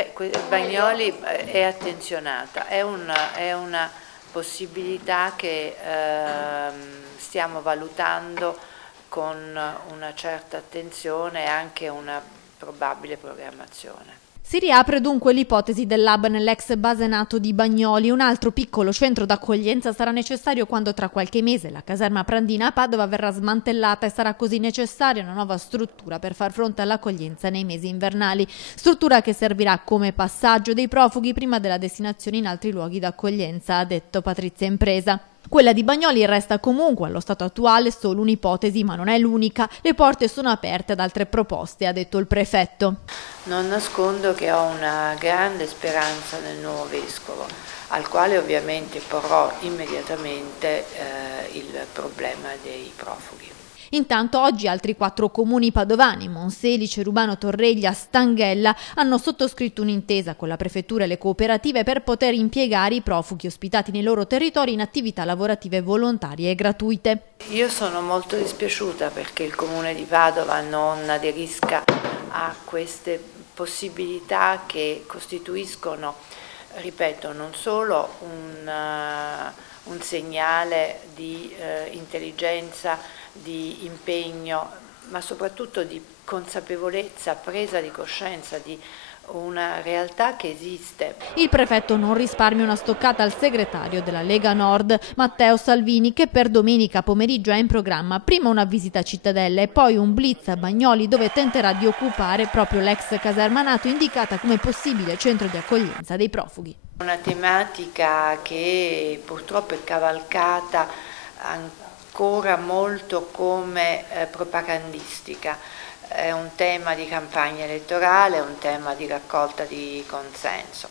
Beh, Bagnoli è attenzionata, è una possibilità che stiamo valutando con una certa attenzione e anche una probabile programmazione. Si riapre dunque l'ipotesi dell'hub nell'ex base NATO di Bagnoli. Un altro piccolo centro d'accoglienza sarà necessario quando tra qualche mese la caserma Prandina a Padova verrà smantellata e sarà così necessaria una nuova struttura per far fronte all'accoglienza nei mesi invernali. Struttura che servirà come passaggio dei profughi prima della destinazione in altri luoghi d'accoglienza, ha detto Patrizia Impresa. Quella di Bagnoli resta comunque allo stato attuale solo un'ipotesi, ma non è l'unica. Le porte sono aperte ad altre proposte, ha detto il prefetto. Non nascondo che ho una grande speranza nel nuovo vescovo, al quale ovviamente porrò immediatamente il problema dei profughi. Intanto oggi altri 4 comuni padovani, Monseli, Cerubano, Torreglia, Stanghella, hanno sottoscritto un'intesa con la prefettura e le cooperative per poter impiegare i profughi ospitati nei loro territori in attività lavorative volontarie e gratuite. Io sono molto dispiaciuta perché il comune di Padova non aderisca a queste possibilità che costituiscono, ripeto, non solo un segnale di intelligenza, di impegno, ma soprattutto di consapevolezza, presa di coscienza di una realtà che esiste. Il prefetto non risparmia una stoccata al segretario della Lega Nord, Matteo Salvini, che per domenica pomeriggio ha in programma prima una visita a Cittadella e poi un blitz a Bagnoli, dove tenterà di occupare proprio l'ex caserma NATO indicata come possibile centro di accoglienza dei profughi. Una tematica che purtroppo è cavalcata ancora molto come propagandistica. È un tema di campagna elettorale, è un tema di raccolta di consenso.